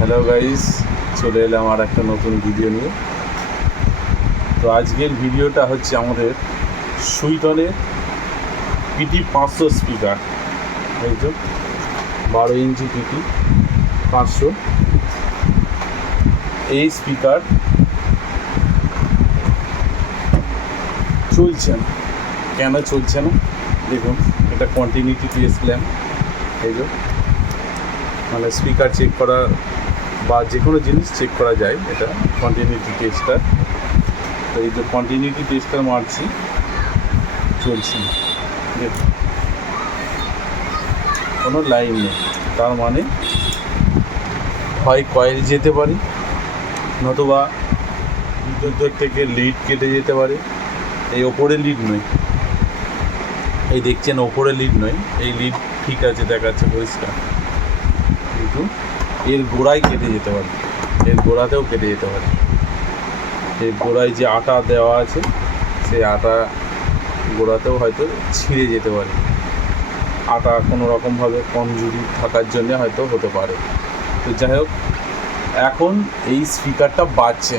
Hello guys চলে এলাম আর একটা নতুন ভিডিও নিয়ে। তো আজকের ভিডিওটা হচ্ছে আমাদের সুইটনের পিটি পাঁচশো স্পিকার তো বারো ইঞ্চি পিটি পাঁচশো। এই স্পিকার চলছে না। কেন চলছে না? দেখুন, এটা কন্টিনিউটি ল্যাম্প এই মানে স্পিকার চেক করা বা যে কোনো জিনিস চেক করা যায়, এটা কন্টিনিউটি টেস্টার তো এই যে কন্টিনিউটি টেস্টার মারছি, চলছে না। কোনো লাইন নেই। তার মানে হয় কয়েল যেতে পারে, নতুবা বিদ্যুতের থেকে লিড কেটে যেতে পারে। এই ওপরে লিড নয়। এই দেখছেন, ওপরে লিড নয়। এই লিড ঠিক আছে, দেখাচ্ছে পরিষ্কার। এর গোড়ায় কেটে যেতে পারে। এর গোড়াতেও কেটে যেতে পারে। এর গোড়ায় যে আটা দেওয়া আছে, সেই আটা গোড়াতেও হয়তো ছিঁড়ে যেতে পারে। আটা কোনো রকমভাবে কমজোরি থাকার জন্যে হয়তো হতে পারে। তো যাই হোক, এখন এই স্পিকারটা বাজছে।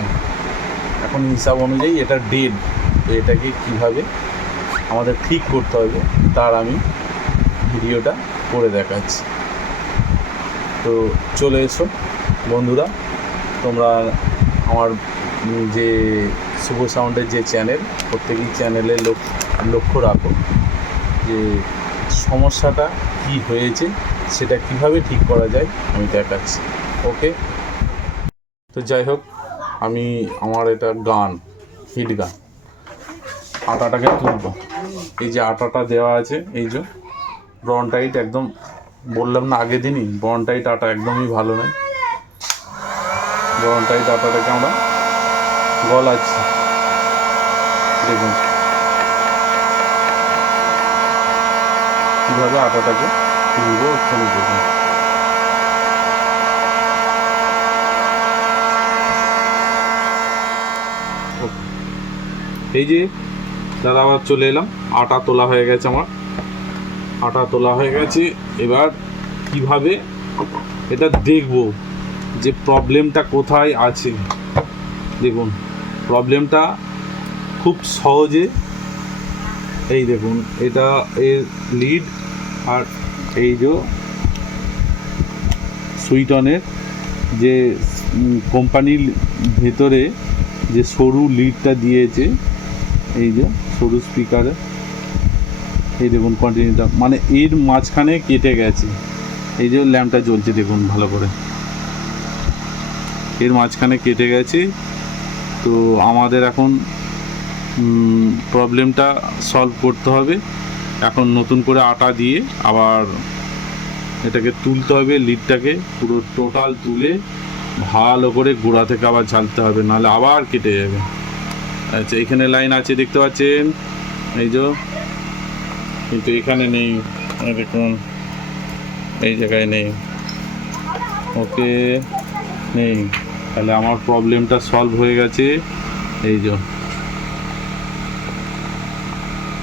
এখন হিসাব অনুযায়ী এটা ডেড তো এটাকে কীভাবে আমাদের ঠিক করতে হবে, তার আমি ভিডিওটা করে দেখাচ্ছি। তো চলে এসো। বন্ধুরা, তোমরা আমার যে শুভ সাউন্ডের যে চ্যানেল প্রত্যেকই চ্যানেলে লক্ষ্য রাখো যে সমস্যাটা কি হয়েছে, সেটা কীভাবে ঠিক করা যায়, আমি দেখাচ্ছি। ওকে তো যাই হোক, আমি আমার এটা গান হিট গান। আটাটাকে তুলব। এই যে আটাটা দেওয়া আছে, এই যে ব্রনটাইট একদম বললাম না আগের দিনই ব্রনটাইট আটা একদমই ভালো নয়। ব্রনটাইট আটাটাকে আমরা গলাচ্ছি। দেখুন। কীভাবে আটাটাকে তুলবো ওখানে দেখুন। এই যে দাদা আবার চলে এলাম, আটা তোলা হয়ে গেছে আমার। আটা তোলা হয়ে গেছে। এবার কীভাবে এটা দেখব যে প্রবলেমটা কোথায় আছে। দেখুন প্রবলেমটা খুব সহজে, এই দেখুন, এটা এর লিড আর এই যে সুইটনের যে কোম্পানির ভেতরে যে সরু লিডটা দিয়েছে, এই যে সরু স্পিকারে এই দেখুন কন্টিনিউটা মানে এর মাঝখানে কেটে গেছে। এই যে ল্যাম্পটা জ্বলছে দেখুন ভালো করে। এর মাঝখানে কেটে গেছে। তো আমাদের এখন প্রবলেমটা সলভ করতে হবে। এখন নতুন করে আটা দিয়ে আবার এটাকে তুলতে হবে লিডটাকে পুরো টোটাল তুলে ভালো করে গোড়া থেকে আবার ঝালতে হবে, নাহলে আবার কেটে যাবে। আচ্ছা এখানে লাইন আছে দেখতে পাচ্ছেন? এই যে কিন্তু এখানে নেই দেখুন, এই জায়গায় নেই। ওকে, নেই। তাহলে আমার প্রবলেমটা সলভ হয়ে গেছে। এই যে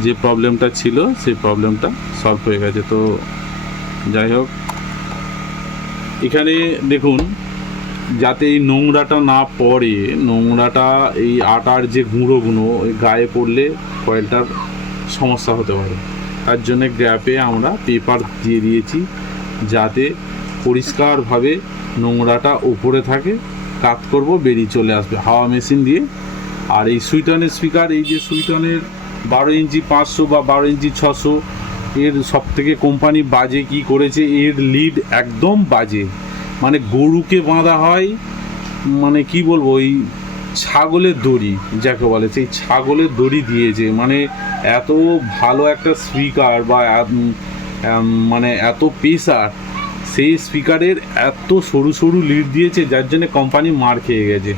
যে প্রবলেমটা ছিল, সেই প্রবলেমটা সলভ হয়ে গেছে। তো যাই হোক, এখানে দেখুন, যাতে এই নোংরাটা না পড়ে, নোংরাটা এই আটার যে গুঁড়োগুলো গায়ে পড়লে কয়েলটার সমস্যা হতে পারে। তার জন্য গ্র্যাপে আমরা পেপার দিয়ে দিয়েছি যাতে পরিষ্কারভাবে নোংরাটা উপরে থাকে। কাত করব, বেরিয়ে চলে আসবে। হাওয়া মেশিন দিয়ে। আর এই সুইটনের স্পিকার, এই যে সুইটনের বারো ইঞ্চি পাঁচশো বা বারো ইঞ্চি ছশো, এর সব থেকে কোম্পানি বাজে কি করেছে? এর লিড একদম বাজে। মানে গরুকে বাঁধা হয় মানে কি বলব ওই ছাগলের দড়ি, যাকে বলে, সেই ছাগলের দড়ি দিয়েছে। মানে এত ভালো একটা স্পিকার বা মানে এত পেশার সেই স্পিকারের এত সরু সরু লিড দিয়েছে, যার জন্য কোম্পানি মার খেয়ে গেছে।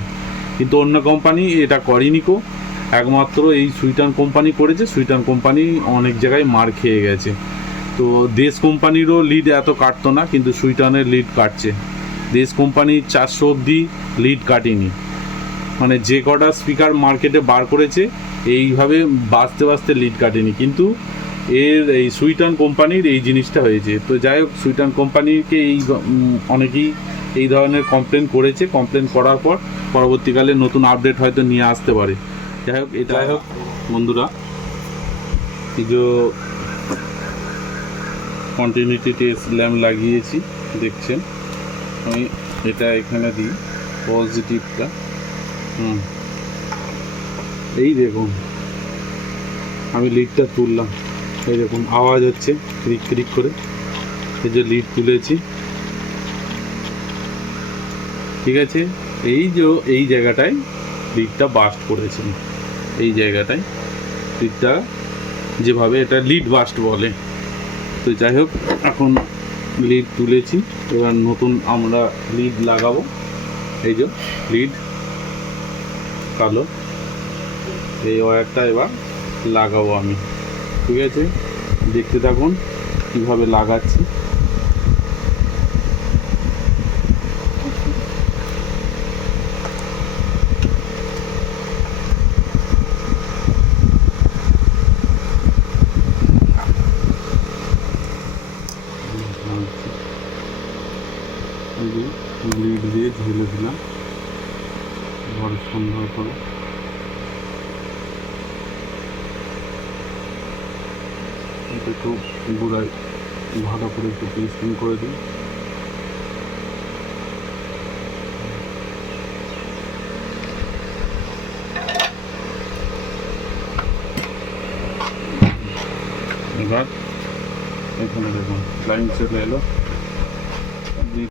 কিন্তু অন্য কোম্পানি এটা করেনি কো। একমাত্র এই সুইটান কোম্পানি করেছে সুইটান কোম্পানি অনেক জায়গায় মার খেয়ে গেছে। তো দেশ কোম্পানিরও লিড এত কাটতো না, কিন্তু সুইটানের লিড কাটছে। দেশ কোম্পানি চারশো অবধি লিড কাটেনি। মানে যে কটা স্পিকার মার্কেটে বার করেছে, এইভাবে বাঁচতে বাঁচতে লিড কাটেনি। কিন্তু এর এই সুইটান কোম্পানির এই জিনিসটা হয়েছে। তো যাই হোক, সুইটান কোম্পানিকে এই অনেকেই এই ধরনের কমপ্লেন করেছে। কমপ্লেন করার পর পরবর্তীকালে নতুন আপডেট হয়তো নিয়ে আসতে পারে। যাই হোক, এটা হোক, বন্ধুরা কন্টিনিউটি টেস্ট ল্যাম্প লাগিয়েছি, দেখছেন? আমি এটা এখানে দিই পজিটিভটা এই দেখুন, আমি লিডটা তুললাম। এই দেখুন, আওয়াজ হচ্ছে ক্রিক ক্রিক করে। এই যে লিড তুলেছি। ঠিক আছে? এই যে এই জায়গাটায় লিডটা বাস্ট করেছে। এই জায়গাটায় লিডটা যেভাবে এটা লিড বাস্ট বলে। তো যাই হোক, এখন লিড তুলেছি। এবার নতুন আমরা লিড লাগাবো। এই যে লিড কালো। এই ওয়ারটা এবার লাগাবো আমি। ঠিক আছে? দেখতে থাকুন কীভাবে লাগাচ্ছি লিড দিয়ে ঝুলে দিলাম ঘর সুন্দর করে এটা একটু গুঁড়ায় ভালো করে একটু পেস্টিং করে দিই এবার এখানে দেখুন লাইন চলে এলো দি-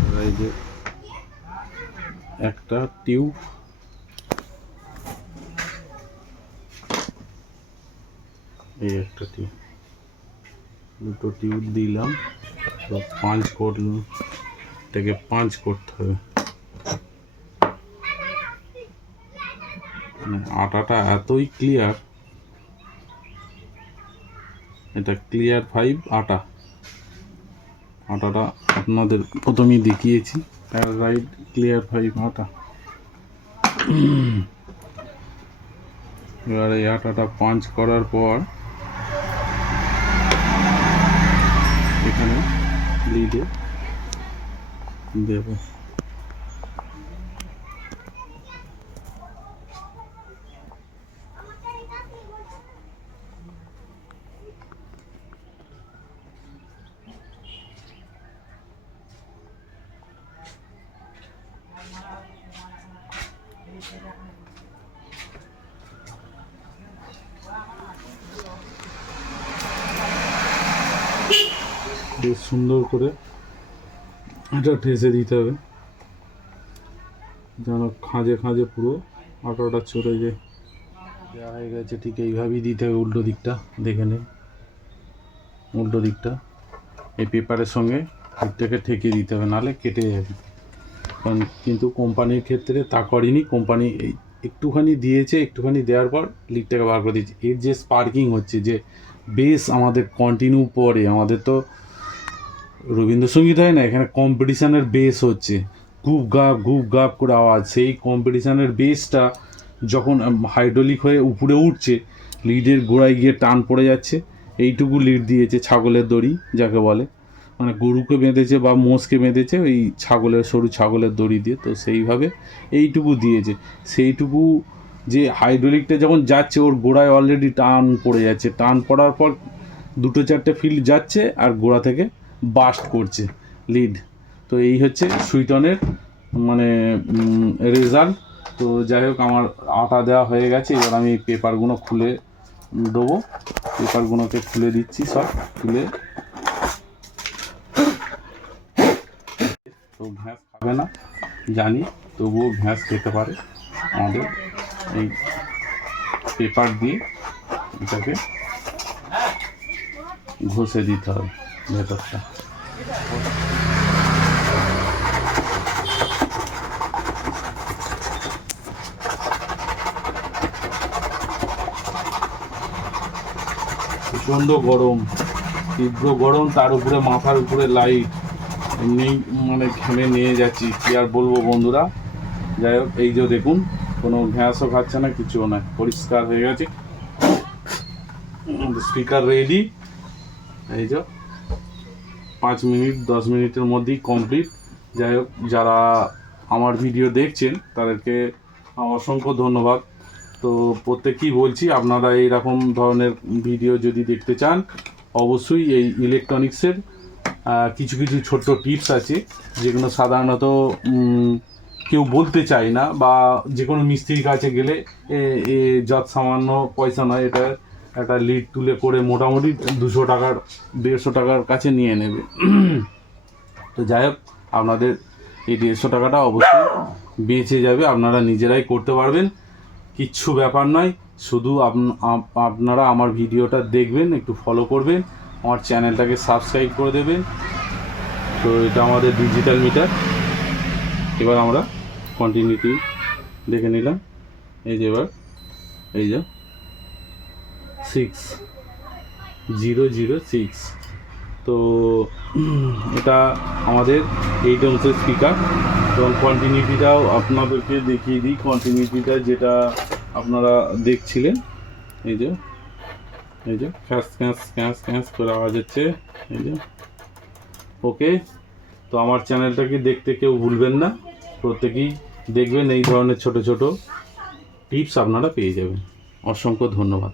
এবার এই যে টিউব এই একটা টিউব দুটো টিউব দিলাম। তো পাঁচ করলাম। এটাকে পাঁচ করতে হবে। মানে আটাটা এতই ক্লিয়ার এটা ক্লিয়ার ফাইভ আটা। আটাটা আপনাদের প্রথমেই দেখিয়েছি। রাইট ক্লিয়ার ফাইভ আটা। এবার এই আটাটা পাঞ্চ করার পর এখানে লিডে দেব। বেশ সুন্দর করে এটা ঠেসে দিতে হবে। যেন খাঁজে খাঁজে পুরো আটাটা চড়ে যায়। হয়ে গেছে ঠিক এইভাবেই দিতে হবে উল্টো দিকটা, দেখে নিন। উল্টো দিকটা। এই পেপারের সঙ্গে দিকটাকে ঠেকে দিতে হবে, নাহলে কেটে যাবে। কারণ কিন্তু কোম্পানির ক্ষেত্রে তা করেনি, কোম্পানি এই একটুখানি দিয়েছে, একটুখানি দেওয়ার পর লিকটাকে বার করে দিয়েছে। এর যে স্পার্কিং হচ্ছে, যে বেশ আমাদের কন্টিনিউ পরে আমাদের তো রবীন্দ্রসঙ্গীত হয় না, এখানে কম্পিটিশানের বেস হচ্ছে। গুপ গাপ গুপ গাপ করে আওয়াজ। সেই কম্পিটিশানের বেসটা যখন হাইড্রোলিক হয়ে উপরে উঠছে লিডের গোড়ায় গিয়ে টান পড়ে যাচ্ছে। এইটুকু লিড দিয়েছে ছাগলের দড়ি, যাকে বলে। মানে গরুকে বেঁধেছে বা মোষকে বেঁধেছে, ওই ছাগলের, সরু ছাগলের দড়ি দিয়ে। তো সেইভাবে এইটুকু দিয়েছে। সেইটুকু যে হাইড্রোলিকটা যখন যাচ্ছে, ওর গোড়ায় অলরেডি টান পড়ে যাচ্ছে। টান পড়ার পর দুটো চারটে ফিল্ড যাচ্ছে আর গোড়া থেকে বাস্ট করছে লিড তো এই হচ্ছে সুইটনের মানে রেজাল্ট তো যাই হোক, আমার আটা দেওয়া হয়ে গেছে। এবার আমি পেপারগুলো খুলে দেবো। পেপারগুলোকে খুলে দিচ্ছি সব, খুলে। তো ভ্যাঁস খাবে না, জানি, তবুও ভ্যাঁস খেতে পারে আমাদের এই পেপার দিয়ে এটাকে ঘষে দিতে হবে। ভেতরটা প্রচণ্ড গরম, তীব্র গরম, তার উপরে মাথার উপরে লাইট এমনি মানে ঘেমে নিয়ে যাচ্ছি, কি আর বলব বন্ধুরা? যাই হোক, এই যে দেখুন, কোনো ঘ্যাসও খাচ্ছে না, কিছুও না, পরিষ্কার হয়ে গেছে। স্পিকার রেডি এই যে। পাঁচ মিনিট, দশ মিনিটের মধ্যেই কমপ্লিট যাই হোক, যারা আমার ভিডিও দেখছেন, তাদেরকে অসংখ্য ধন্যবাদ। তো প্রত্যেকেই বলছি, আপনারা এইরকম ধরনের ভিডিও যদি দেখতে চান, অবশ্যই এই ইলেকট্রনিক্সের কিছু কিছু ছোট্ট টিপস আছে, যেগুলো সাধারণত কেউ বলতে চায় না, বা যে কোনো মিস্ত্রির কাছে গেলে যত সামান্য পয়সা নয়, এটা একটা লিড তুলে করে মোটামুটি দুশো টাকার, দেড়শো টাকার কাছে নিয়ে নেবে। তো যাই হোক, আপনাদের এই দেড়শো টাকাটা অবশ্যই বেঁচে যাবে, আপনারা নিজেরাই করতে পারবেন। কিচ্ছু ব্যাপার নয়, শুধু আপ- আপ- আপনারা আমার ভিডিওটা দেখবেন, একটু ফলো করবেন, আমার চ্যানেলটাকে সাবস্ক্রাইব করে দেবেন। তো এটা আমাদের ডিজিটাল মিটার এবার আমরা কন্টিনিউটি দেখে নিলাম। এই যে এবার, এই যে। সিক্স জিরো জিরো সিক্স তো, এটা আমাদের এইট অংশের স্পিকার এবং কন্টিনিউটিটাও আপনাদেরকে দেখিয়ে দিই। কন্টিনিউটিটা যেটা আপনারা দেখছিলেন, এই যে এই যে ক্যাশ ক্যাশ ক্যাশ ক্যাশ করে আওয়াজ হচ্ছে, এই যে। ওকে, তো আমার চ্যানেলটাকে দেখতে কেউ ভুলবেন না। প্রত্যেকেই দেখবেন এই ধরনের ছোট ছোট টিপস আপনারা পেয়ে যাবেন। অসংখ্য ধন্যবাদ।